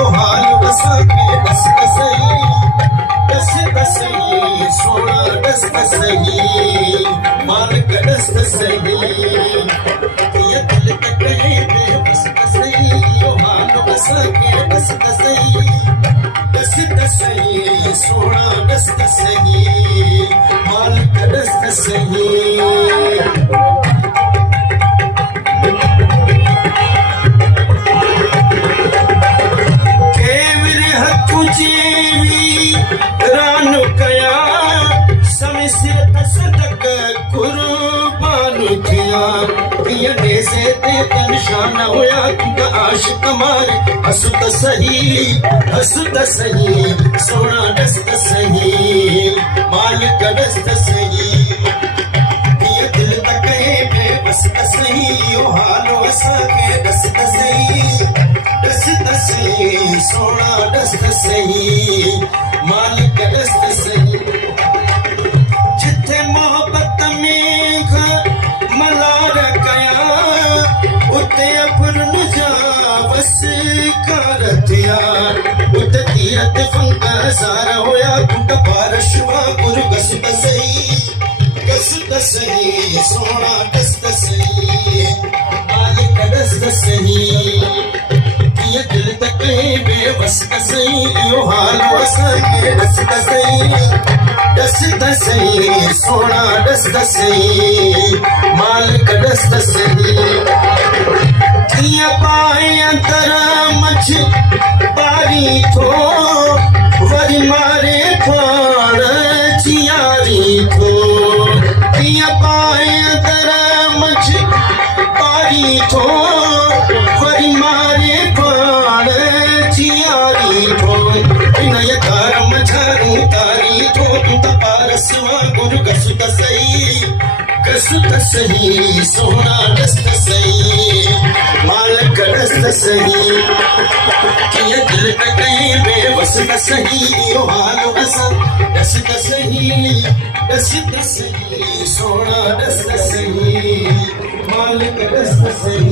यो हाल बसा के दस दसई दस दसई सोना दस दसई मालिक दस दसई ये दिल तक है बस दसई यो हाल बसा के दस दसई दस दसई सोना दस दसई मालिक दस दसई जीवी रानु कया समिसिर तसदक कुर्बान किया यने से ते निशान होया तुका आशिक मारे हसत सही सोना दस्त सही मालिक दस्त सही ये दिल तक है बेबस सही यो हाल वसा के दस्त सही सोना दस्त सही मालिक दस्त सही जिथे मोहब्बत में मलार कया उते अपुरन जा बस कर थियार उते तीरत फंक सारा होया कुट बारिश वांगुर गसत सही सोना दस्त सही मालिक दस्त सही ये दिल तक बेबस सही यो हाल वसा के दस दसई सोना दस दसई मालिक दस दसई किया पाए अंतर मछ पारी थो वरी मारे फाड़ चियारी थो किया पाए अंतर मछ पारी थो वरी मारे चियारी थो इनय कारम झारू तारी थो तू तपारस वांगुर गसुत सही सोना दस्त सही मालिक दस्त सही किया दिल तक बेबस सही यो हाल बसा दस्त सही सोना दस्त सही मालिक दस्त सही